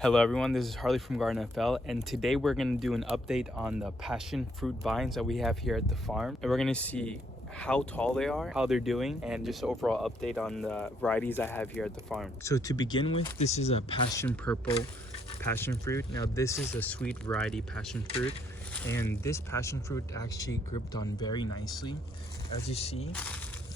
Hello everyone, this is Harley from Garden FL, and today we're going to do an update on the passion fruit vines that we have here at the farm. And we're going to see how tall they are, how they're doing, and just overall update on the varieties I have here at the farm. So to begin with, this is a passion purple passion fruit. Now this is a sweet variety passion fruit, and this passion fruit actually gripped on very nicely. As you see,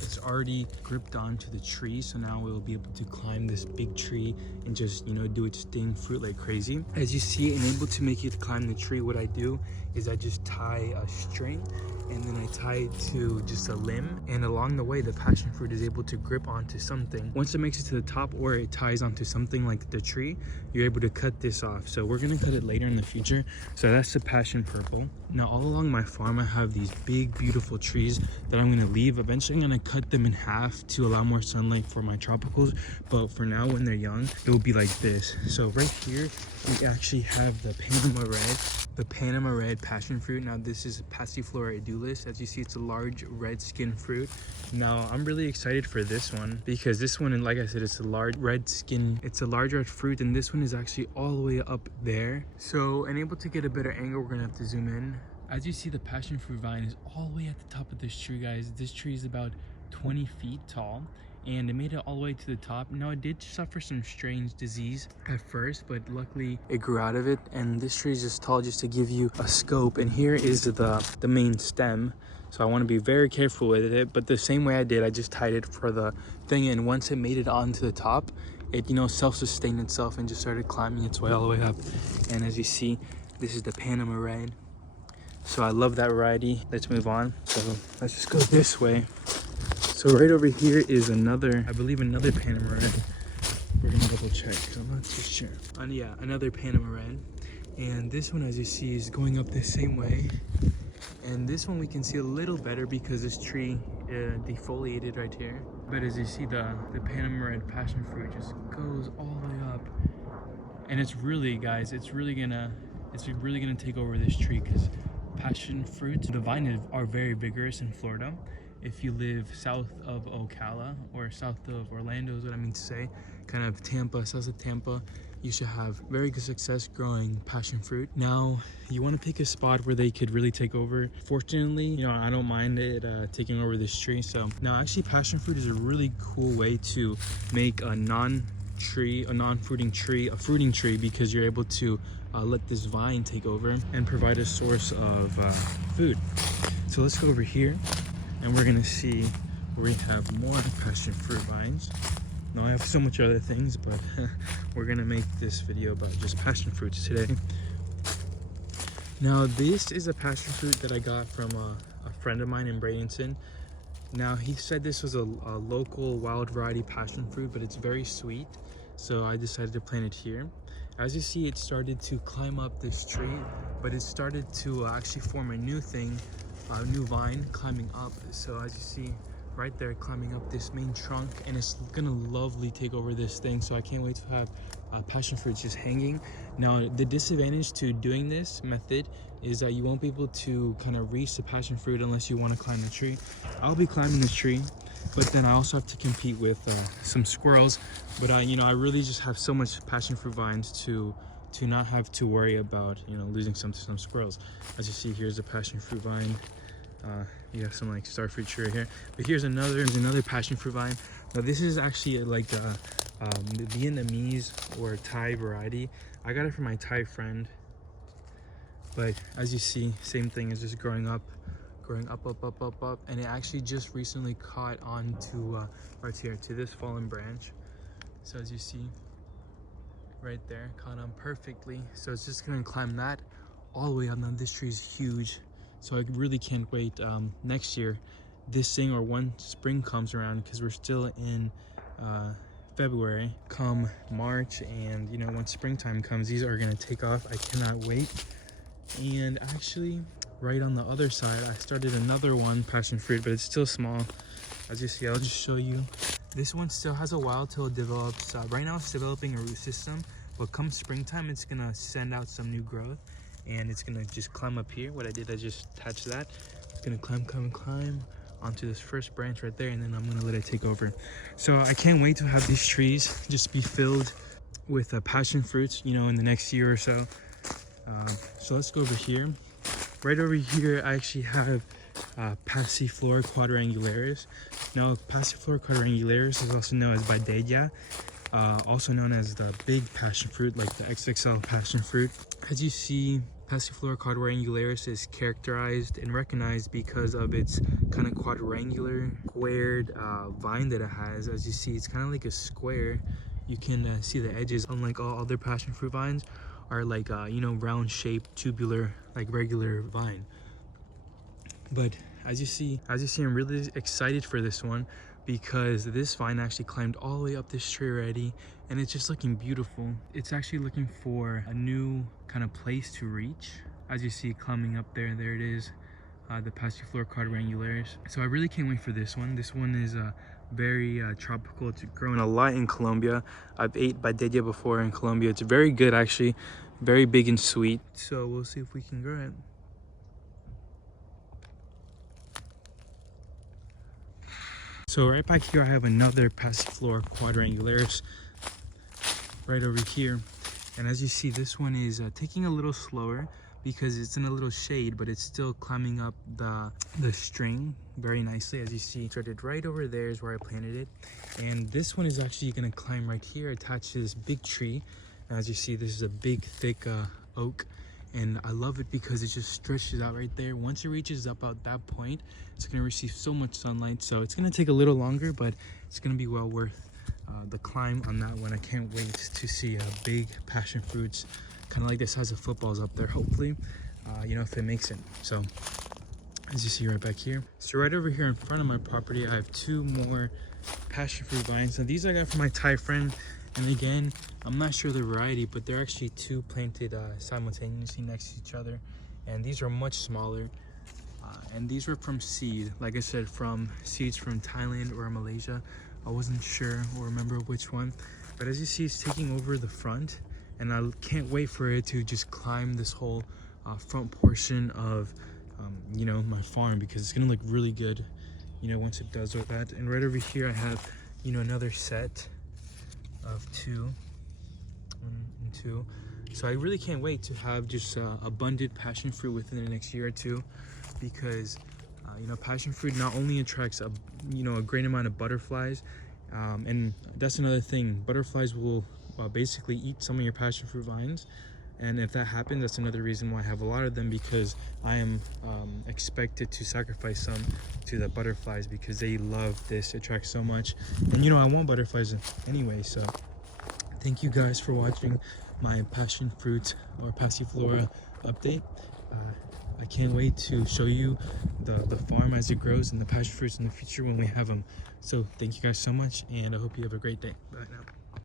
it's already gripped onto the tree, so now we'll be able to climb this big tree and just, do its thing, fruit like crazy. As you see, and able to make it climb the tree, what I do is I just tie a string and then I tie it to just a limb, and along the way the passion fruit is able to grip onto something. Once it makes it to the top or it ties onto something like the tree, you're able to cut this off. So we're gonna cut it later in the future. So that's the passion purple. Now all along my farm I have these big beautiful trees that I'm gonna leave. Eventually I'm gonna cut them in half to allow more sunlight for my tropicals, but for now when they're young it will be like this. So right here we actually have the Panama red passion fruit. Now this is Passiflora Edulis. As you see, it's a large red skin fruit. Now I'm really excited for this one because this one, and like I said, it's a large red skin, it's a large red fruit, and this one is actually all the way up there. So unable to get a better angle, we're gonna have to zoom in. As you see, the passion fruit vine is all the way at the top of this tree, guys. This tree is about 20 feet tall, and it made it all the way to the top. Now it did suffer some strange disease at first, but luckily it grew out of it. And this tree is just tall, just to give you a scope. And here is the main stem, so I want to be very careful with it. But the same way I did, I just tied it for the thing, and once it made it onto the top, it self-sustained itself and just started climbing its way all the way up. And as you see, this is the Panama red. So I love that variety. Let's move on. So let's just go this way. So right over here is another, I believe another Panama red. We're gonna double check, I'm not too sure. And yeah, another Panama red. And this one, as you see, is going up the same way. And this one we can see a little better because this tree defoliated right here. But as you see, the Panama red passion fruit just goes all the way up. And it's really, guys, it's really gonna take over this tree, because passion fruit, the vines are very vigorous in Florida. If you live south of Ocala or south of Orlando is what I mean to say, kind of Tampa, south of Tampa, you should have very good success growing passion fruit. Now, you want to pick a spot where they could really take over. Fortunately, I don't mind it taking over this tree. So now actually passion fruit is a really cool way to make a non-fruiting tree a fruiting tree, because you're able to let this vine take over and provide a source of food. So let's go over here and we're gonna see where we have more passion fruit vines. Now I have so much other things, but we're gonna make this video about just passion fruits today. Now this is a passion fruit that I got from a friend of mine in Bradenton. Now he said this was a local wild variety passion fruit, but it's very sweet, so I decided to plant it here. As you see, it started to climb up this tree, but it started to actually form a new thing, a new vine climbing up. So as you see right there, climbing up this main trunk, and it's gonna lovely take over this thing. So I can't wait to have passion fruits just hanging. Now the disadvantage to doing this method is that you won't be able to kind of reach the passion fruit unless you want to climb the tree. I'll be climbing the tree, but then I also have to compete with some squirrels. But I really just have so much passion fruit vines to not have to worry about losing some squirrels. As you see, here's a passion fruit vine. You have some like starfruit tree right here, but here's another passion fruit vine. Now this is actually like the Vietnamese or Thai variety. I got it from my Thai friend, but as you see, same thing, is just growing up, and it actually just recently caught on to right here to this fallen branch. So as you see right there, caught on perfectly. So it's just gonna climb that all the way up. Now this tree is huge, so I really can't wait next year, this thing, or when spring comes around, because we're still in February. Come March, and once springtime comes, these are gonna take off. I cannot wait. And actually right on the other side, I started another one, passion fruit, but it's still small. As you see, I'll just show you. This one still has a while till it develops. Right now it's developing a root system, but come springtime it's gonna send out some new growth, and it's gonna just climb up here. What I did, I just attached that. It's gonna climb onto this first branch right there, and then I'm gonna let it take over. So I can't wait to have these trees just be filled with passion fruits, you know, in the next year or so. So let's go over here. Right over here, I actually have Passiflora Quadrangularis. Now, Passiflora Quadrangularis is also known as Bradenton, also known as the big passion fruit, like the XXL passion fruit. As you see, Passiflora Quadrangularis is characterized and recognized because of its kind of quadrangular, squared vine that it has. As you see, it's kind of like a square. You can see the edges, unlike all other passion fruit vines, are like you know, round shaped, tubular, like regular vine. But as you see, I'm really excited for this one because this vine actually climbed all the way up this tree already, and it's just looking beautiful. It's actually looking for a new kind of place to reach. As you see, climbing up there, there it is, the Passiflora Quadrangularis. So I really can't wait for this one. This one is very tropical. It's grown a lot in Colombia. I've ate Bradenton before in Colombia. It's very good, actually, very big and sweet. So we'll see if we can grow it. So right back here, I have another Passiflora Quadrangularis right over here. And as you see, this one is taking a little slower because it's in a little shade, but it's still climbing up the string very nicely. As you see, it started right over there is where I planted it. And this one is actually gonna climb right here, attached to this big tree. And as you see, this is a big, thick oak. And I love it because it just stretches out right there. Once it reaches up at that point, it's gonna receive so much sunlight. So it's gonna take a little longer, but it's gonna be well worth the climb on that one. I can't wait to see big passion fruits, kind of like the size of footballs up there, hopefully, you know, if it makes it. So as you see right back here. So right over here in front of my property, I have two more passion fruit vines. Now these I got from my Thai friend. And again, I'm not sure the variety, but they're actually two planted simultaneously next to each other. And these are much smaller. And these were from seed, like I said, from seeds from Thailand or Malaysia. I wasn't sure or remember which one. But as you see, it's taking over the front. And I can't wait for it to just climb this whole front portion of, you know, my farm, because it's gonna look really good, you know, once it does all that. And right over here, I have, you know, another set of two. So I really can't wait to have just abundant passion fruit within the next year or two, because you know, passion fruit not only attracts a great amount of butterflies, and that's another thing. Butterflies will basically eat some of your passion fruit vines, and if that happens, that's another reason why I have a lot of them, because I am expected to sacrifice some to the butterflies because they love this. It attracts so much, and you know, I want butterflies anyway. So thank you guys for watching my passion fruit or Passiflora update. I can't wait to show you the farm as it grows and the passion fruits in the future when we have them. So thank you guys so much, and I hope you have a great day. Bye now.